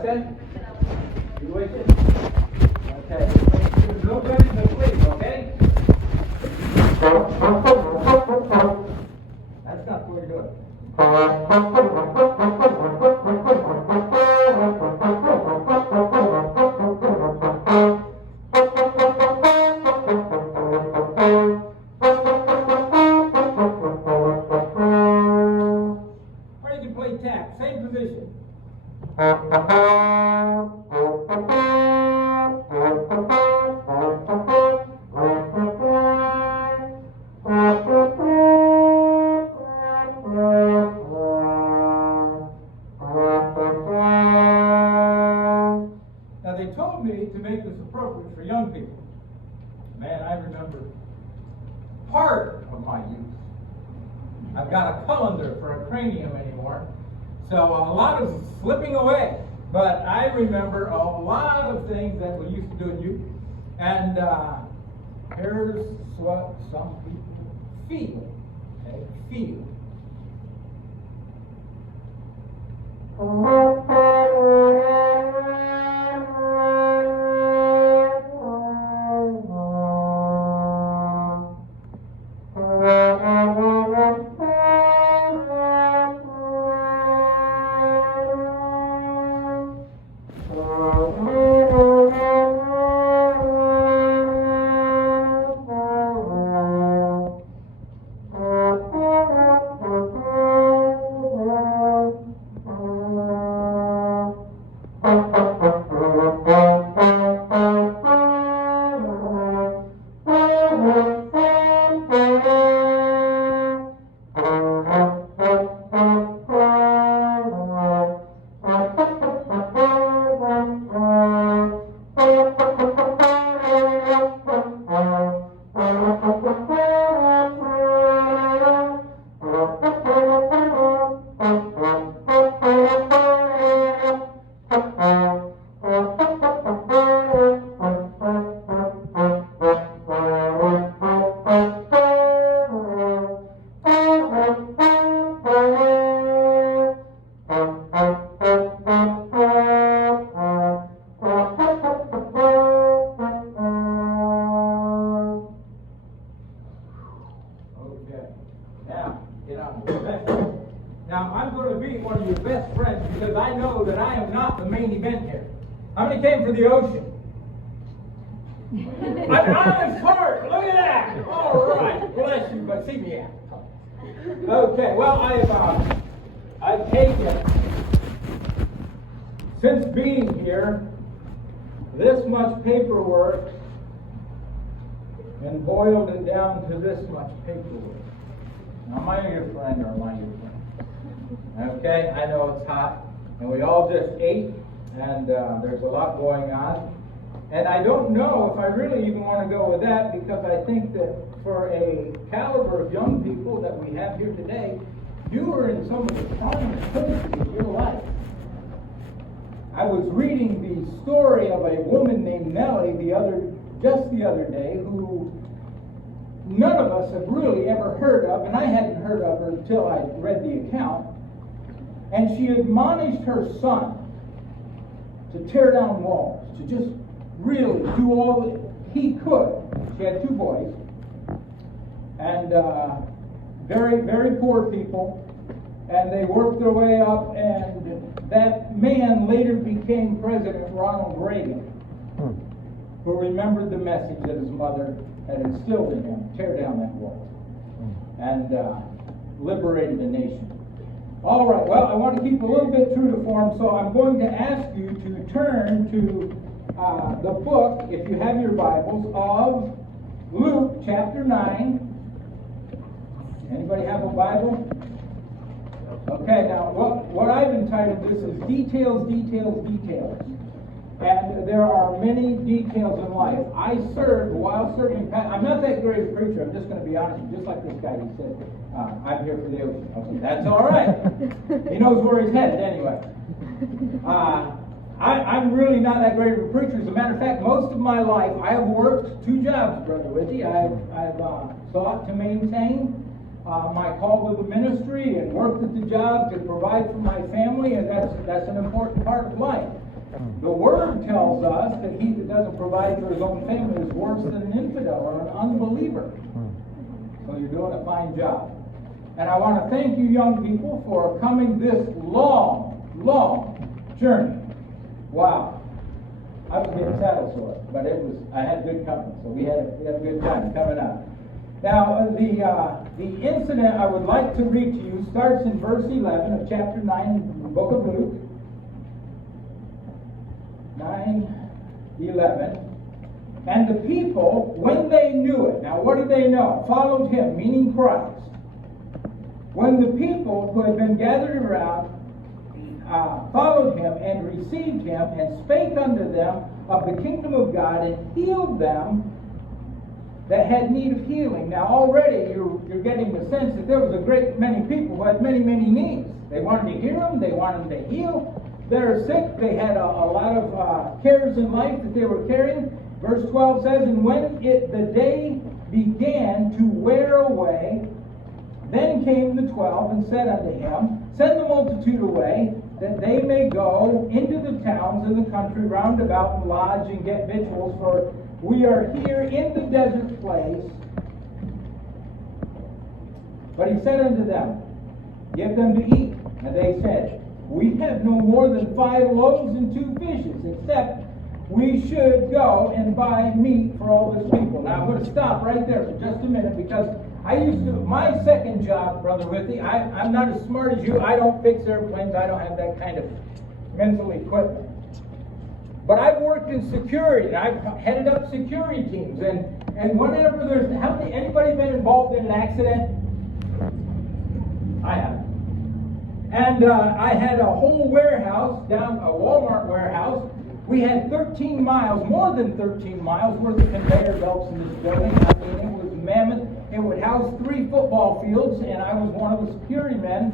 What's that? You with it? Okay. No better than please, okay? That's not what we're doing. Or you can play tap, same position. Now they told me to make this appropriate for young people. Man, I remember part of my youth. I've got a colander for a cranium anymore, so a lot is slipping away. But I remember a lot of things that we used to do in youth. And here's what some people feel. Okay, feel. Now, I'm going to be one of your best friends because I know that I am not the main event here. How many came for the ocean? An honest heart! Look at that! All right, bless you, but see me out. Okay, well, I've taken, since being here, this much paperwork and boiled it down to this much paperwork. Now, am I your friend or am I your friend? Okay, I know it's hot, and we all just ate, and there's a lot going on. And I don't know if I really even want to go with that, because I think that for a caliber of young people that we have here today, you are in some of the finest places of your life. I was reading the story of a woman named Nellie just the other day, who none of us have really ever heard of, and I hadn't heard of her until I read the account. And she admonished her son to tear down walls, to just really do all that he could. She had 2 boys, and very, very poor people, and they worked their way up, and that man later became President Ronald Reagan, who remembered the message that his mother had instilled in him: tear down that wall, and liberated the nation. All right, well, I want to keep a little bit true to form, so I'm going to ask you to turn to the book, if you have your Bibles, of Luke chapter 9. Anybody have a Bible? Okay, now what I've entitled this is Details, Details, Details. And there are many details in life. I served, while serving, I'm not that great a preacher, I'm just going to be honest, just like this guy, he said, I'm here for the ocean. Okay, that's all right. He knows where he's headed anyway. I'm really not that great of a preacher. As a matter of fact, most of my life, I have worked 2 jobs, Brother Wizzy. I've sought to maintain my call to the ministry and worked at the job to provide for my family, and that's an important part of life. The Word tells us that he that doesn't provide for his own family is worse than an infidel or an unbeliever. So you're doing a fine job. And I want to thank you young people for coming this long journey. Wow. I was getting saddle sore, but I had good company, so we had a good time coming up. Now, the incident I would like to read to you starts in verse 11 of chapter 9 in the book of Luke. 9:11. And the people, when they knew it, now what did they know? Followed him, meaning Christ. When the people who had been gathered around followed him and received him and spake unto them of the kingdom of God and healed them that had need of healing. Now already you're getting the sense that there was a great many people who had many needs. They wanted to hear them, they wanted them to heal. They're sick, they had a lot of cares in life that they were carrying. Verse 12 says, and when the day began to wear away, then came the 12 and said unto him, send the multitude away, that they may go into the towns and the country round about and lodge and get victuals, for we are here in the desert place. But he said unto them, give them to eat. And they said, we have no more than 5 loaves and 2 fishes, except we should go and buy meat for all this people. Now I'm going to stop right there for just a minute, because my second job, Brother Withy, I'm not as smart as you. I don't fix airplanes. I don't have that kind of mental equipment. But I've worked in security, and I've headed up security teams. And whenever anybody been involved in an accident? I have. And I had a whole warehouse, down a Walmart warehouse. We had 13 miles, more than 13 miles worth of conveyor belts in this building. I mean, it was mammoth. It would house 3 football fields, and I was one of the security men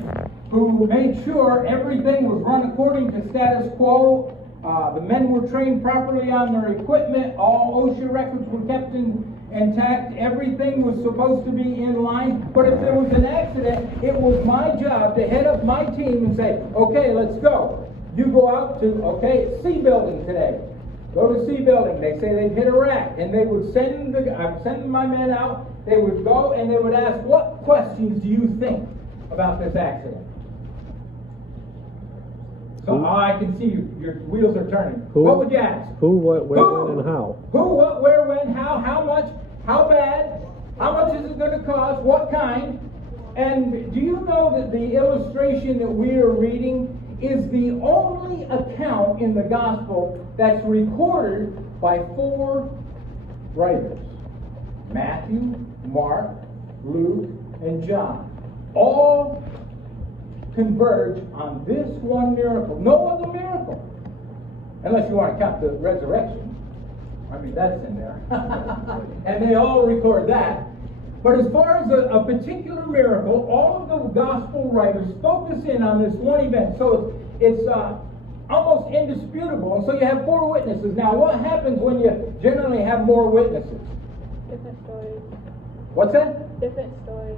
who made sure everything was run according to status quo. The men were trained properly on their equipment. All OSHA records were kept intact. Everything was supposed to be in line. But if there was an accident, it was my job to head up my team and say, okay, let's go. You go out to, it's C building today. Go to C building. They say they've hit a wreck. And they would I'm sending my men out. They would go and they would ask, what questions do you think about this accident? So I can see your wheels are turning. What would you ask? Who, what, where, when, and how? Who, what, where, when, how much, how bad, how much is it going to cost, what kind? And do you know that the illustration that we are reading is the only account in the gospel that's recorded by 4 writers? Matthew, Mark, Luke, and John. All converge on this one miracle. No other miracle. Unless you want to count the resurrection. I mean, that's in there. And they all record that. But as far as a particular miracle, all of the gospel writers focus in on this one event. So it's almost indisputable. And so you have 4 witnesses. Now, what happens when you generally have more witnesses? Different stories. What's that? Different stories.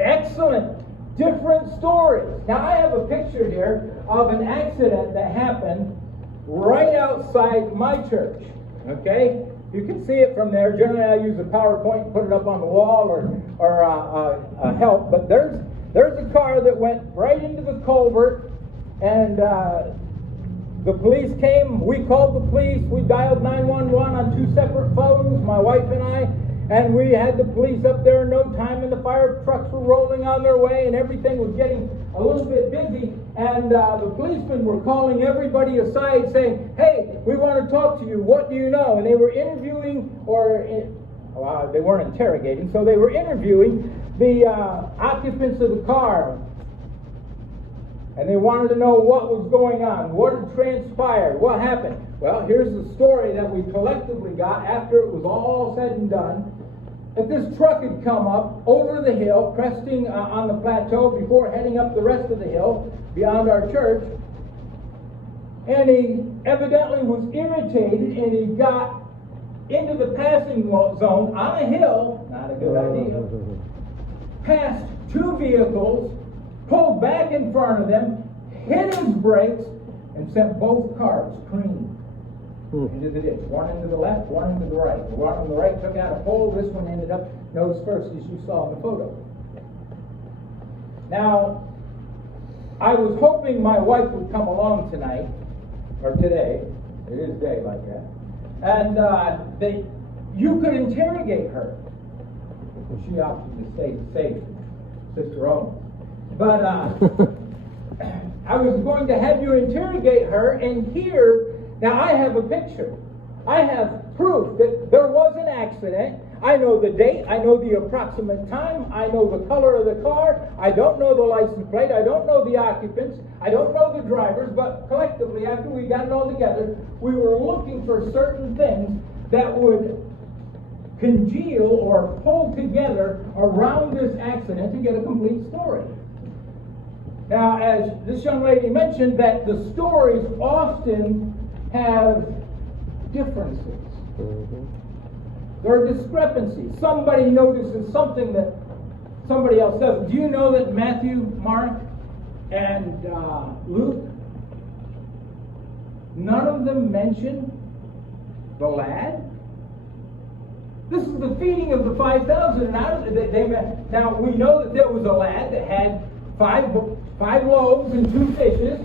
Excellent. Different stories. Now, I have a picture here of an accident that happened right outside my church. Okay? You can see it from there. Generally, I use a PowerPoint and put it up on the wall or help. But there's a car that went right into the culvert, and the police came. We called the police. We dialed 911 on 2 separate phones, my wife and I. And we had the police up there in no time, and the fire trucks were rolling on their way, and everything was getting a little bit busy. And the policemen were calling everybody aside saying, hey, we want to talk to you. What do you know? And they were interviewing, they weren't interrogating, so they were interviewing the occupants of the car. And they wanted to know what was going on, what had transpired, what happened. Well, here's the story that we collectively got after it was all said and done. That this truck had come up over the hill, cresting on the plateau before heading up the rest of the hill beyond our church. And he evidently was irritated, and he got into the passing zone on a hill, not a good idea, passed 2 vehicles, pulled back in front of them, hit his brakes, and sent both cars careening Hmm. into the ditch. One into the left, one into the right. The one on the right took out a pole. This one ended up nose first, as you saw in the photo. Now, I was hoping my wife would come along tonight, or today. It is day like that. And you could interrogate her. She opted to stay safe, Sister Owen. But I was going to have you interrogate her, and here, now I have a picture. I have proof that there was an accident. I know the date. I know the approximate time. I know the color of the car. I don't know the license plate. I don't know the occupants. I don't know the drivers. But collectively, after we got it all together, we were looking for certain things that would congeal or pull together around this accident to get a complete story. Now, as this young lady mentioned, that the stories often have differences. Mhm. There are discrepancies. Somebody notices something that somebody else doesn't. Do you know that Matthew, Mark, and Luke, none of them mention the lad? This is the feeding of the 5,000. Now we know that there was a lad that had five loaves and 2 fishes.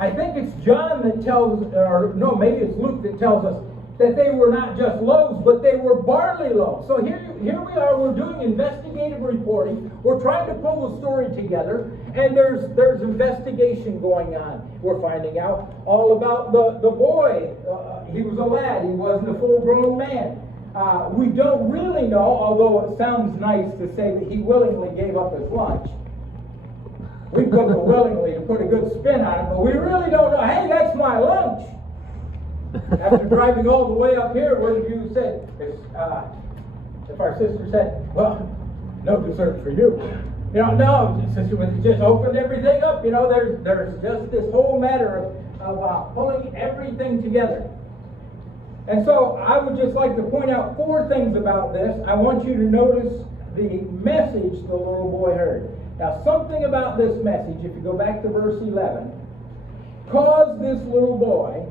I think it's John that tells, or no, maybe it's Luke that tells us that they were not just loaves, but they were barley loaves. So here we are, we're doing investigative reporting. We're trying to pull the story together, and there's investigation going on. We're finding out all about the boy. He was a lad. He wasn't a full-grown man. We don't really know, although it sounds nice to say that he willingly gave up his lunch. We put the willingly to put a good spin on it, but we really don't know. Hey, that's my lunch. After driving all the way up here, what did you say? If our sister said, well, no dessert for you. No, sister, we just opened everything up. There's just this whole matter of pulling everything together. And so I would just like to point out 4 things about this. I want you to notice the message the little boy heard. Now, something about this message, if you go back to verse 11, caused this little boy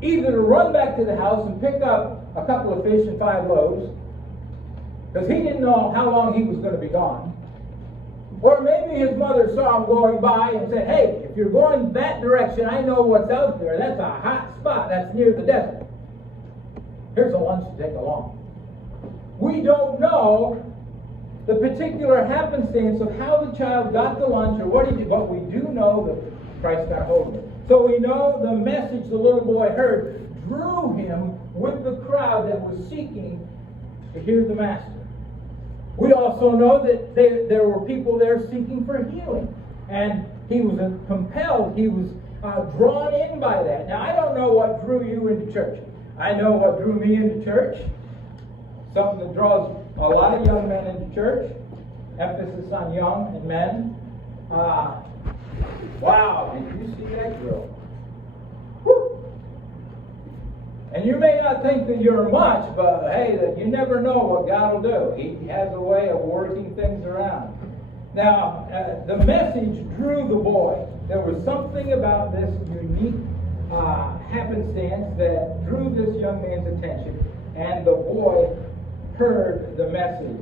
either to run back to the house and pick up a couple of fish and 5 loaves, because he didn't know how long he was going to be gone. Or maybe his mother saw him going by and said, hey, if you're going that direction, I know what's out there. That's a hot spot. That's near the desert. Here's a lunch to take along. We don't know the particular happenstance of how the child got the lunch or what he did, but we do know that Christ got hold of it. So we know the message the little boy heard drew him with the crowd that was seeking to hear the master. We also know that there were people there seeking for healing, and he was compelled, he was drawn in by that. Now, I don't know what drew you into church. I know what drew me into church. Something that draws a lot of young men into church. Emphasis on young and men. Wow, did you see that girl? Woo. And you may not think that you're much, but hey, that you never know what God will do. He has a way of working things around. Now, the message drew the boy. There was something about this unique happenstance that drew this young man's attention, and the boy heard the message.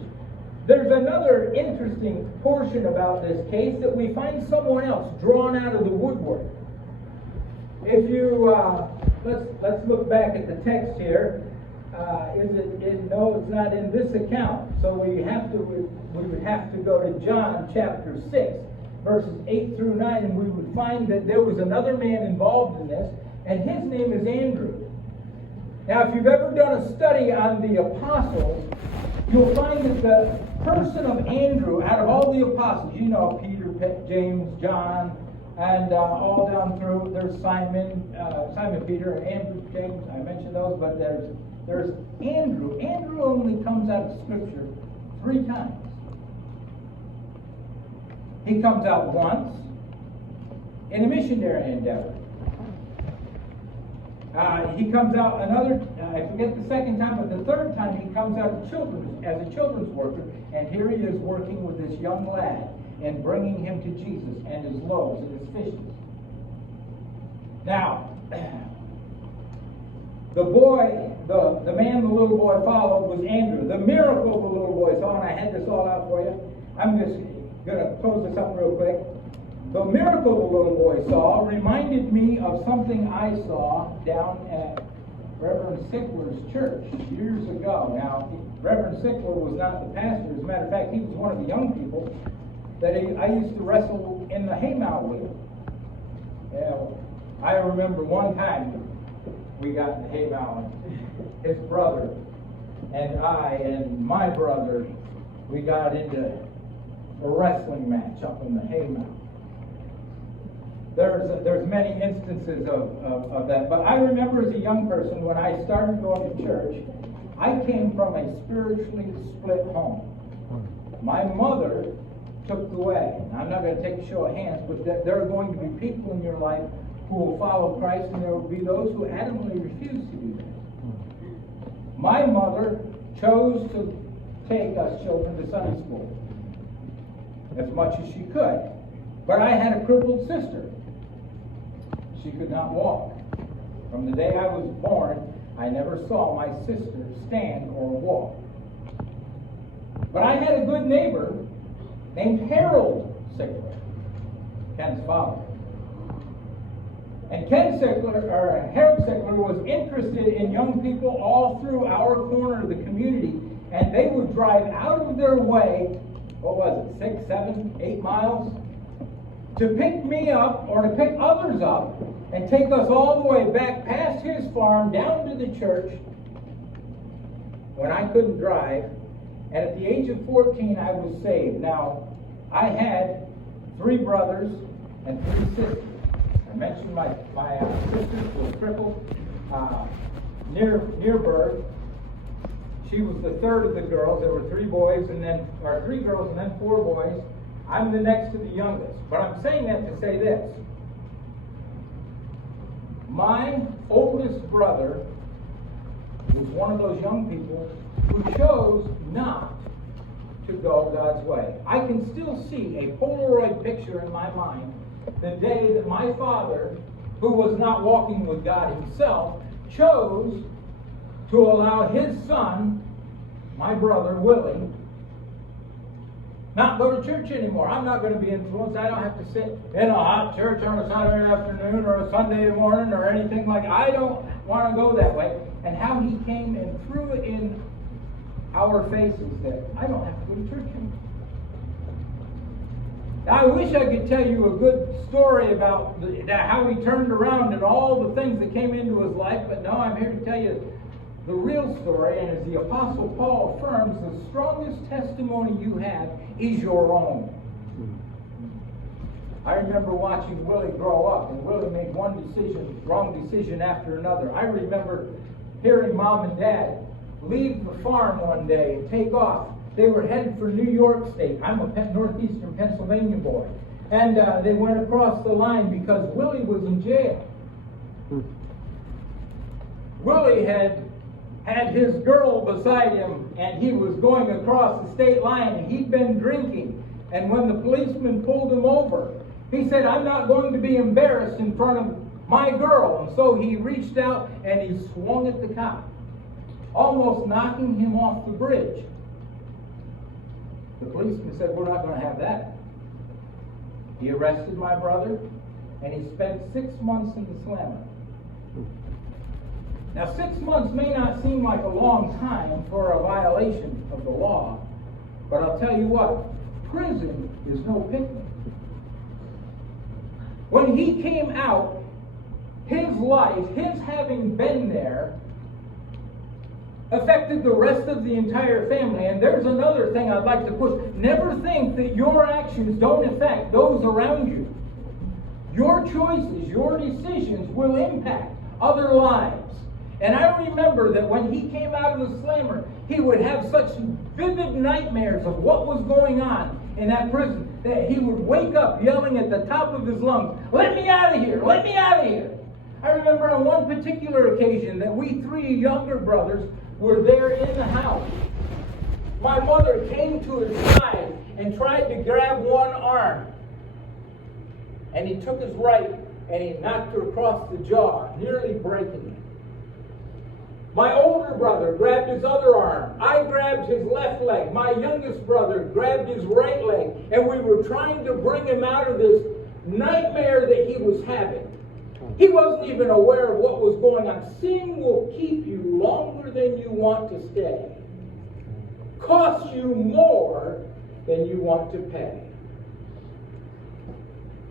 There's another interesting portion about this case that we find someone else drawn out of the woodwork. If you let's look back at the text here. No, it's not in this account. So we would have to go to John chapter 6, verses 8 through 9, and we would find that there was another man involved in this, and his name is Andrew. Now, if you've ever done a study on the apostles, you'll find that the person of Andrew, out of all the apostles, Peter, James, John, and all down through, there's Simon, Peter, and Andrew, James. I mentioned those, but there's Andrew. Andrew only comes out of Scripture 3 times. He comes out once in a missionary endeavor. He comes out another, I forget the second time, but the third time he comes out as a children's worker, and here he is working with this young lad and bringing him to Jesus and his loaves and his fishes. Now, the man the little boy followed was Andrew. The miracle the little boy saw, and I had this all out for you. I'm just going to close this up real quick. The miracle the little boy saw reminded me of something I saw down at Reverend Sickler's church years ago. Now, Reverend Sickler was not the pastor. As a matter of fact, he was one of the young people that I used to wrestle in the haymow with. I remember one time we got in the haymow, and his brother and I and my brother, we got into a wrestling match up in the haymow. There's many instances of that, but I remember as a young person when I started going to church, I came from a spiritually split home. My mother took the way. Now, I'm not going to take a show of hands, but there are going to be people in your life who will follow Christ, and there will be those who adamantly refuse to do that. My mother chose to take us children to Sunday school as much as she could. But I had a crippled sister. She could not walk. From the day I was born, I never saw my sister stand or walk. But I had a good neighbor named Harold Sickler, Ken's father. And Harold Sickler was interested in young people all through our corner of the community, and they would drive out of their way, 6, 7, 8 miles, to pick me up or to pick others up and take us all the way back past his farm down to the church when I couldn't drive. And at the age of 14, I was saved. Now, I had 3 brothers and 3 sisters. I mentioned my sister was crippled near birth. She was the third of the girls. There were 3 girls and then 4 boys. I'm the next to the youngest. But I'm saying that to say this. My oldest brother was one of those young people who chose not to go God's way. I can still see a Polaroid picture in my mind the day that my father, who was not walking with God himself, chose to allow his son, my brother Willie, not go to church anymore. I'm not going to be influenced. I don't have to sit in a hot church on a Saturday afternoon or a Sunday morning or anything like that. I don't want to go that way. And how he came and threw it in our faces that I don't have to go to church anymore. Now, I wish I could tell you a good story about how he turned around and all the things that came into his life, but no, I'm here to tell you the real story, and as the Apostle Paul affirms, the strongest testimony you have is your own. I remember watching Willie grow up, and Willie made one wrong decision after another. I remember hearing Mom and Dad leave the farm one day and take off. They were headed for New York State. I'm a northeastern Pennsylvania boy. And they went across the line because Willie was in jail. Willie had his girl beside him, and he was going across the state line, and he'd been drinking. And when the policeman pulled him over, he said, "I'm not going to be embarrassed in front of my girl." And so he reached out and he swung at the cop, almost knocking him off the bridge. The policeman said, "We're not going to have that." He arrested my brother, and he spent 6 months in the slammer. Now, 6 months may not seem like a long time for a violation of the law, but I'll tell you what, prison is no picnic. When he came out, his life, his having been there, affected the rest of the entire family. And there's another thing I'd like to push. Never think that your actions don't affect those around you. Your choices, your decisions will impact other lives. And I remember that when he came out of the slammer, he would have such vivid nightmares of what was going on in that prison that he would wake up yelling at the top of his lungs, "Let me out of here! Let me out of here!" I remember on one particular occasion that we 3 younger brothers were there in the house. My mother came to his side and tried to grab one arm. And he took his right and he knocked her across the jaw, nearly breaking it. My older brother grabbed his other arm. I grabbed his left leg. My youngest brother grabbed his right leg. And we were trying to bring him out of this nightmare that he was having. He wasn't even aware of what was going on. Sin will keep you longer than you want to stay. Cost you more than you want to pay.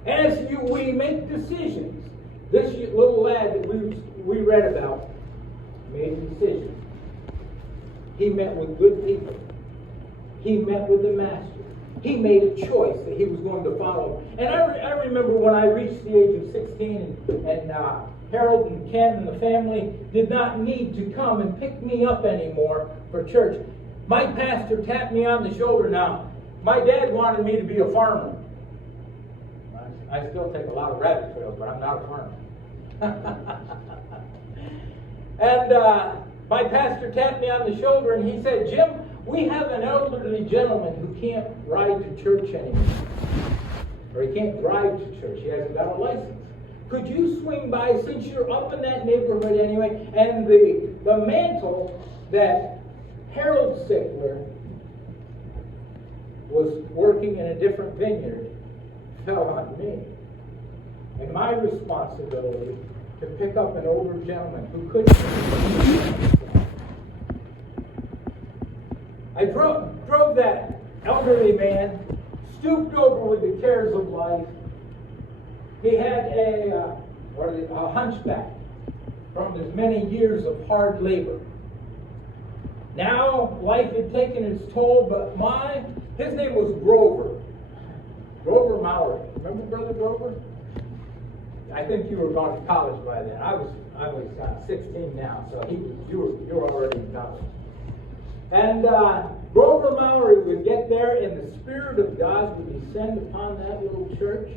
As we make decisions, this little lad that we read about made a decision. He met with good people. He met with the Master. He made a choice that he was going to follow. And I remember when I reached the age of 16 and Harold and Ken and the family did not need to come and pick me up anymore for church. My pastor tapped me on the shoulder. Now, my dad wanted me to be a farmer. I still take a lot of rabbit trails, but I'm not a farmer. And my pastor tapped me on the shoulder and he said, Jim, we have an elderly gentleman who can't ride to church anymore. Or he can't drive to church. He hasn't got a license. Could you swing by, since you're up in that neighborhood anyway, and the mantle that Harold Sickler was working in a different vineyard fell on me. And my responsibility to pick up an older gentleman who couldn't. I drove that elderly man, stooped over with the cares of life. He had a hunchback from his many years of hard labor. Now life had taken its toll, but his name was Grover Maury. Remember Brother Grover? I think you were going to college by then. I was 16 now, so you were already in college. And Grover Maury would get there, and the Spirit of God would descend upon that little church.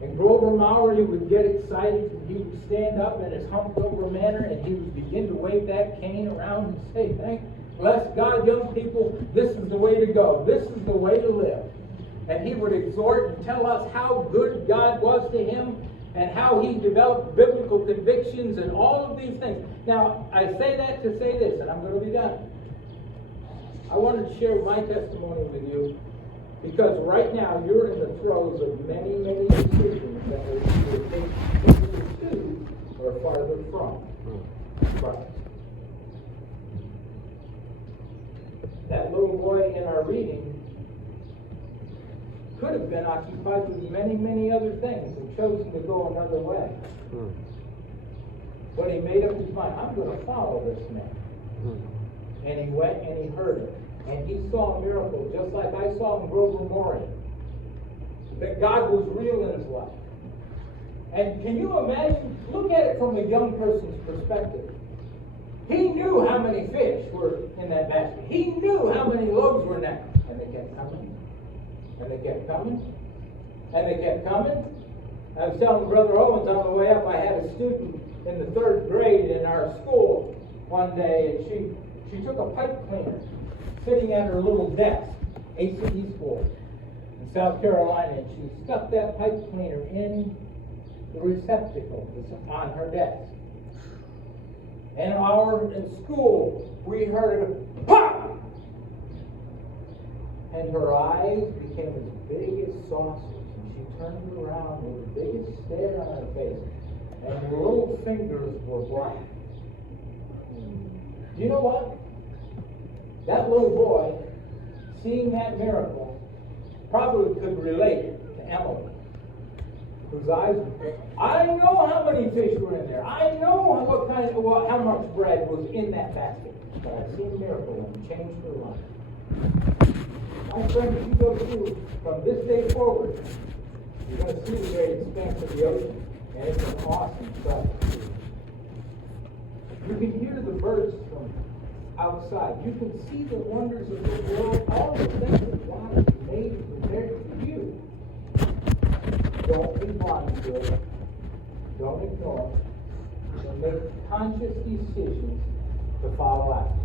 And Grover Maury would get excited, and he would stand up in his humped-over manner, and he would begin to wave that cane around and say, bless God, young people, this is the way to go. This is the way to live. And he would exhort and tell us how good God was to him and how he developed biblical convictions and all of these things. Now, I say that to say this, and I'm going to be done. I wanted to share my testimony with you because right now you're in the throes of many, many decisions that will either take you to or farther from Christ. That little boy in our reading could have been occupied with many, many other things and chosen to go another way. But he made up his mind, I'm going to follow this man. And he went and he heard it. And he saw a miracle, just like I saw in Grover Maury. That God was real in his life. And can you imagine? Look at it from a young person's perspective. He knew how many fish were in that basket. He knew how many loaves were in that. And they kept coming. And they kept coming. And they kept coming. I was telling Brother Owens on the way up, I had a student in the 3rd grade in our school one day, and she took a pipe cleaner sitting at her little desk, ACE school in South Carolina, and she stuck that pipe cleaner in the receptacle that's on her desk. And in school, we heard a pop! And her eyes became as big as saucers. And she turned around with the biggest stare on her face. And her little fingers were black. Do you know what? That little boy, seeing that miracle, probably could relate to Emily, whose eyes were, I know how many fish were in there. I know how much bread was in that basket. But I've seen a miracle and it changed her life. My friend, if you go through from this day forward, you're going to see the great expanse of the ocean. And it's an awesome sight. You can hear the birds from outside. You can see the wonders of the world, all the things that God has made and prepared for you. Don't be blind to it. Don't ignore it. But make conscious decisions to follow after.